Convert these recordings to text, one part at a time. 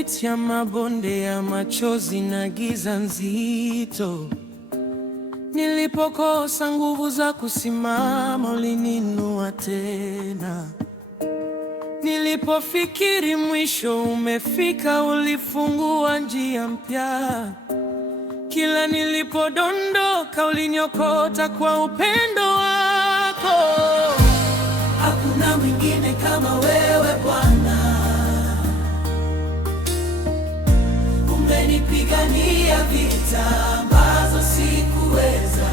Nilipopitia mabonde ya machozi na giza nzito, nilipokosa nguvu za kusimama, ulininua tena. Nilipofikiri mwisho umefika, ulifungua njia mpya. Kila nilipodondoka, uliniokota kwa upendo wako. Hakuna mwingine kama wewe Bwana. Umenipigania vita ambazo sikuweza.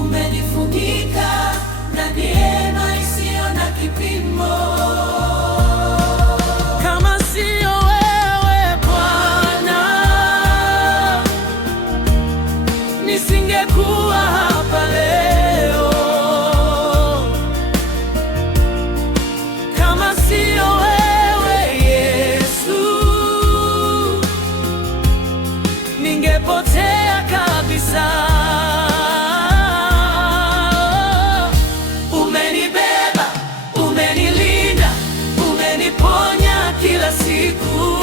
Umenifunika na neema isiyo na kipimo. Kama sio wewe Bwana, nisingekuwa hapa leo. Kama sio wewe Yesu, ningepotea kabisa. Umenibeba, umenilinda, umeniponya kila siku.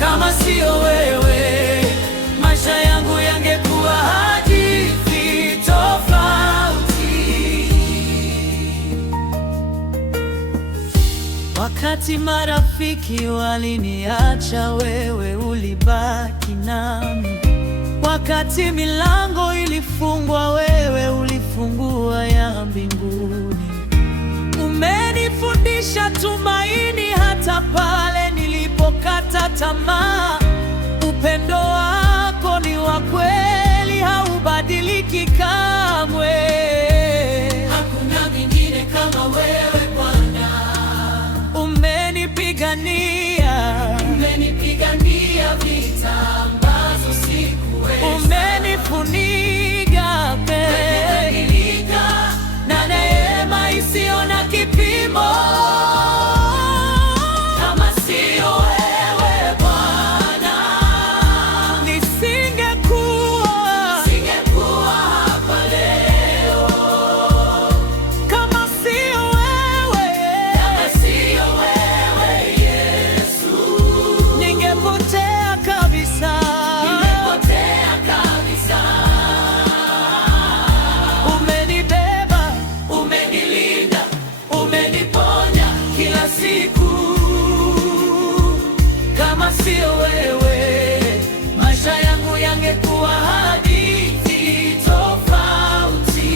Kama sio wewe, maisha yangu yangekuwa hadithi tofauti. Wakati marafiki waliniacha, wewe ulibaki nami. Wakati milango ilifungwa, wewe ulifungua ya mbinguni. Umenifundisha tumaini hata pale nilipokata tamaa. Upendo wako ni wa kweli, haubadiliki kamwe. Hakuna mwingine kama wewe Bwana. Umenipigania vita ambazo sikuweza. Umenifunika na neema isiyo na kipimo. Kama sio wewe Bwana, nisingekuwa hapa leo. Kama sio wewe Yesu, ningepotea kabisa. Umenibeba, umenilinda, umeniponya kila siku. Kama sio wewe, maisha yangu yangekuwa hadithi tofauti.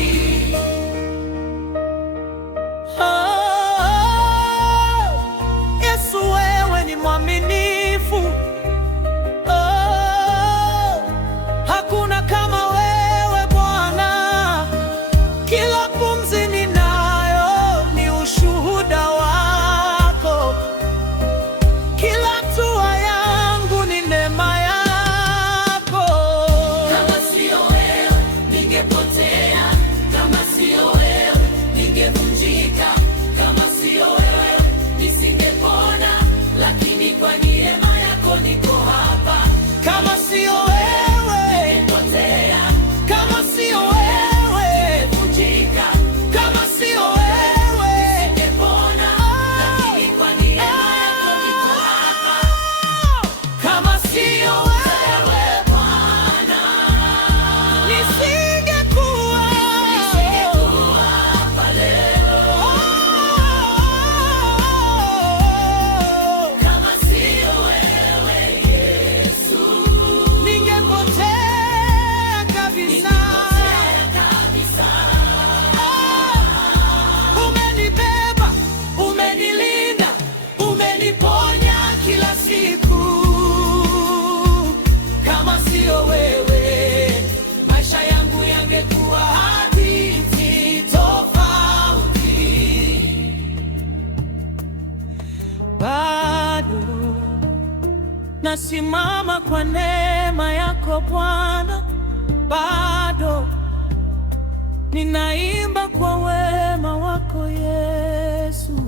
Yesu, wewe ni mwaminifu. Hakuna kama wewe Bwana. Kila pumzi ninayo ni ushuhuda wako. Kila hatua yangu ni neema yako. Kama sio wewe, ningepotea. Kama sio wewe, ningevunjika. Kama sio wewe, nisingepona. Lakini kwa neema yako niko hapa. Kama sio wewe, ningepotea. Kama sio wewe, ningevunjika. Kama sio wewe, nisingepona. Lakini kwa neema yako niko hapa. Kama sio wewe Bwana, nisingekuwa hapa leo. Kama sio wewe Yesu, ningepotea kabisa. Umenibeba, umenilinda, umeniponya kila siku. Kama sio wewe, maisha yangu yangekuwa hadithi tofauti. Bado nasimama kwa neema yako Bwana. Bado ninaimba kwa wema wako Yesu.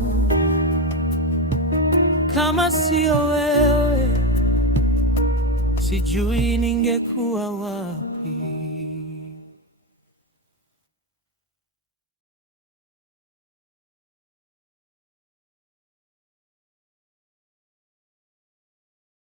Kama sio wewe, sijui ningekuwa wapi.